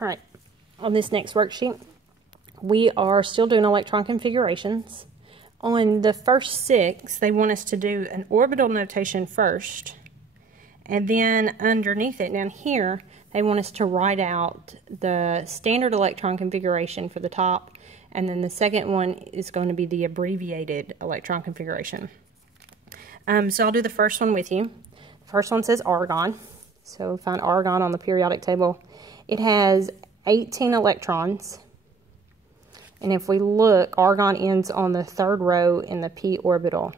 All right, on this next worksheet, we are still doing electron configurations. On the first 6, they want us to do an orbital notation first, and then underneath it down here, they want us to write out the standard electron configuration for the top, and then the second one is going to be the abbreviated electron configuration. So I'll do the first one with you. The first one says argon. So find argon on the periodic table. It has 18 electrons. And if we look, argon ends on the 3rd row in the p orbital.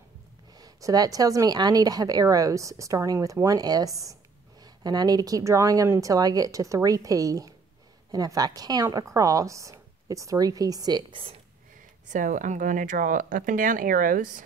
So that tells me I need to have arrows starting with 1s. And I need to keep drawing them until I get to 3p. And if I count across, it's 3p6. So I'm going to draw up and down arrows.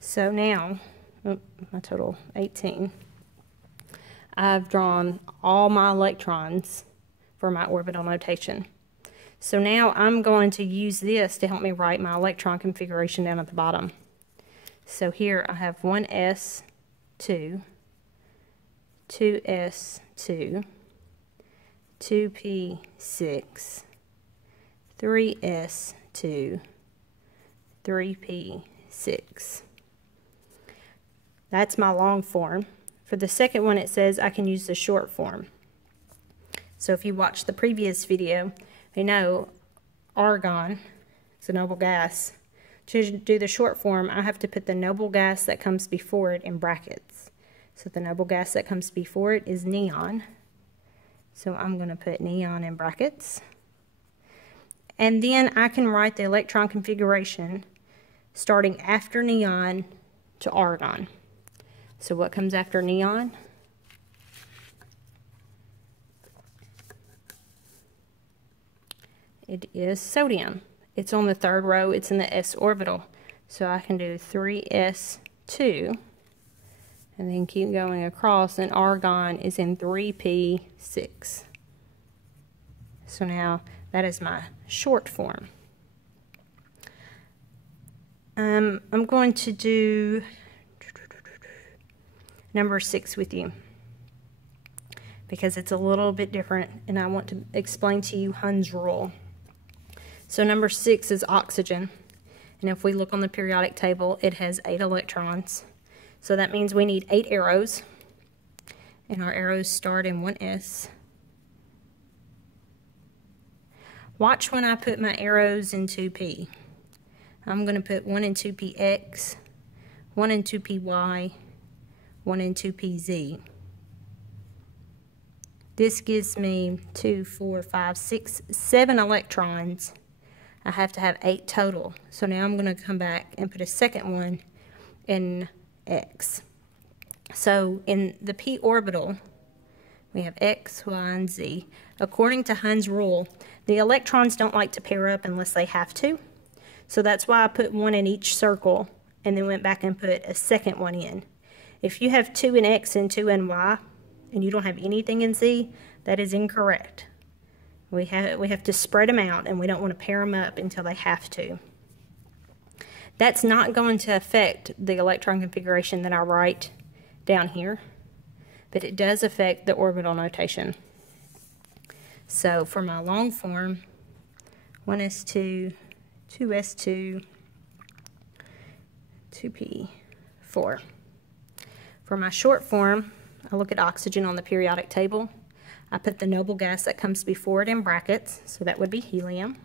So now, my total 18, I've drawn all my electrons for my orbital notation. So now I'm going to use this to help me write my electron configuration down at the bottom. So here I have 1s2, 2s2, 2p6, 3s2, 3p6. That's my long form. For the second one, it says I can use the short form. So if you watched the previous video, you know argon is a noble gas. To do the short form, I have to put the noble gas that comes before it in brackets. So the noble gas that comes before it is neon. So I'm going to put neon in brackets. And then I can write the electron configuration starting after neon to argon. So what comes after neon? It is sodium. It's on the 3rd row. It's in the s orbital. So I can do 3s2 and then keep going across, and argon is in 3p6. So now that is my short form. I'm going to do number 6 with you because it's a little bit different, and I want to explain to you Hund's rule. So number 6 is oxygen, and if we look on the periodic table, it has 8 electrons. So that means we need 8 arrows, and our arrows start in 1s. Watch when I put my arrows in 2p. I'm going to put 1 in 2px, 1 in 2py, 1 in 2pz. This gives me 2, 4, 5, 6, 7 electrons. I have to have 8 total. So now I'm going to come back and put a second one in x. So in the p orbital, we have x, y, and z. According to Hund's rule, the electrons don't like to pair up unless they have to. So that's why I put 1 in each circle and then went back and put a second one in. If you have 2 in x and 2 in y, and you don't have anything in z, that is incorrect. We have to spread them out, and we don't want to pair them up until they have to. That's not going to affect the electron configuration that I write down here, but it does affect the orbital notation. So for my long form, 1s2, 2s2, 2p4. For my short form, I look at oxygen on the periodic table. I put the noble gas that comes before it in brackets, so that would be helium.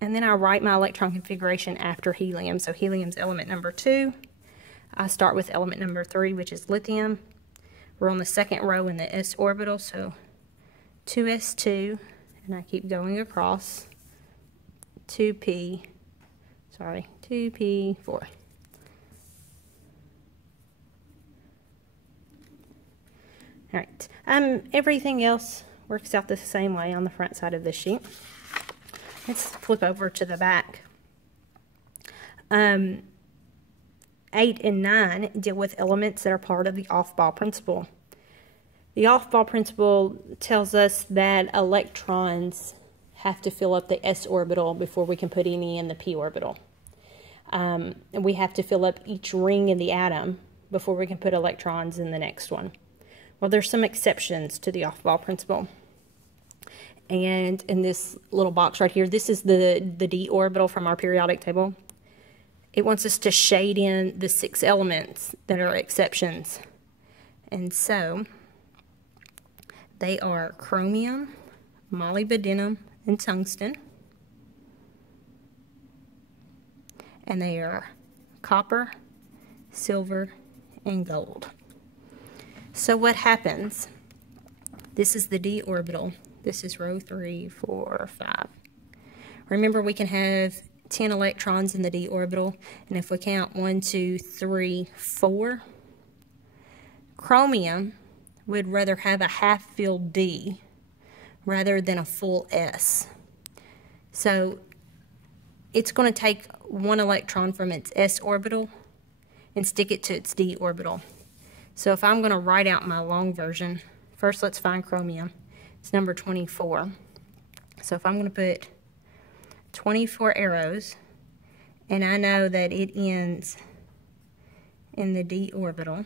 And then I write my electron configuration after helium. So helium's element number 2. I start with element number 3, which is lithium. We're on the 2nd row in the s orbital, so 2s2, and I keep going across 2p4. All right, everything else works out the same way on the front side of the sheet. Let's flip over to the back. 8 and 9 deal with elements that are part of the off-ball principle. The off-ball principle tells us that electrons have to fill up the s orbital before we can put any in the p orbital. And we have to fill up each ring in the atom before we can put electrons in the next one. Well, there's some exceptions to the off-ball principle. And in this little box right here, this is the d orbital from our periodic table. It wants us to shade in the 6 elements that are exceptions. And so they are chromium, molybdenum, and tungsten. And they are copper, silver, and gold. So what happens? This is the d orbital. This is row 3, 4, 5. Remember, we can have 10 electrons in the d orbital, and if we count 1, 2, 3, 4, chromium would rather have a half-filled d rather than a full s. So it's going to take 1 electron from its s orbital and stick it to its d orbital. So if I'm going to write out my long version, first let's find chromium. It's number 24. So if I'm going to put 24 arrows, and I know that it ends in the d orbital,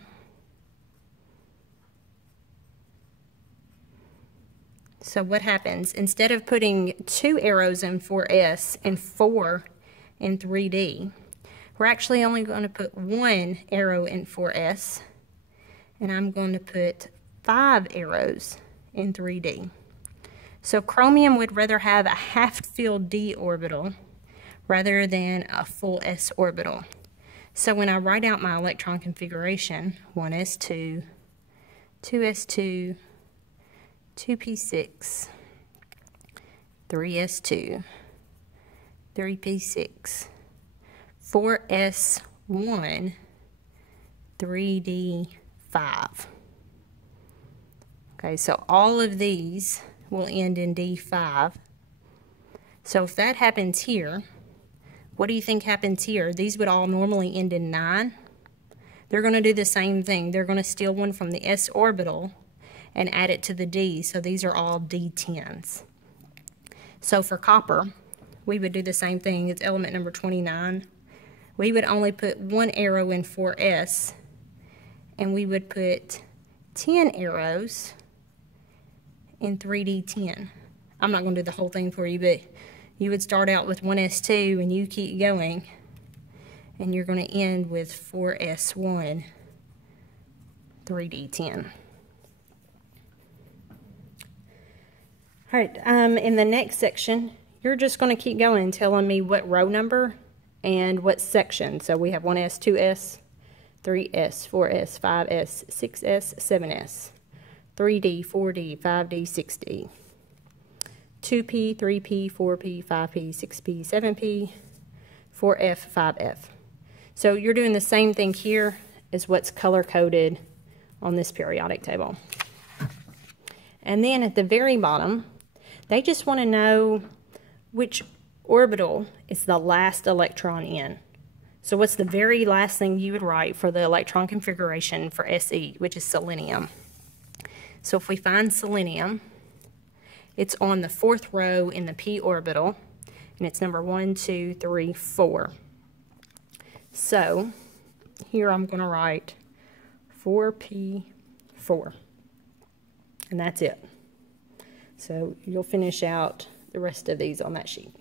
so what happens? Instead of putting 2 arrows in 4s and 4 in 3d, we're actually only going to put 1 arrow in 4s, and I'm going to put 5 arrows in 3d. So chromium would rather have a half-filled d orbital rather than a full s orbital. So when I write out my electron configuration, 1s2, 2s2, 2p6, 3s2, 3p6, 4s1, 3d5. Okay, so all of these will end in d5. So if that happens here, what do you think happens here? These would all normally end in 9. They're going to do the same thing. They're going to steal 1 from the s orbital and add it to the d, so these are all d10s. So for copper, we would do the same thing. It's element number 29. We would only put 1 arrow in 4s, and we would put 10 arrows in 3d10. I'm not going to do the whole thing for you, but you would start out with 1s2 and you keep going, and you're going to end with 4s1, 3d10. All right, in the next section, you're just going to keep going, telling me what row number and what section. So we have 1s, 2s, 3s, 4s, 5s, 6s, 7s, 3d, 4d, 5d, 6d, 2p, 3p, 4p, 5p, 6p, 7p, 4f, 5f. So you're doing the same thing here as what's color-coded on this periodic table. And then at the very bottom, they just want to know which orbital is the last electron in. So what's the very last thing you would write for the electron configuration for Se, which is selenium? So if we find selenium, it's on the 4th row in the p orbital, and it's number 1, 2, 3, 4. So here I'm going to write 4p4, and that's it. So you'll finish out the rest of these on that sheet.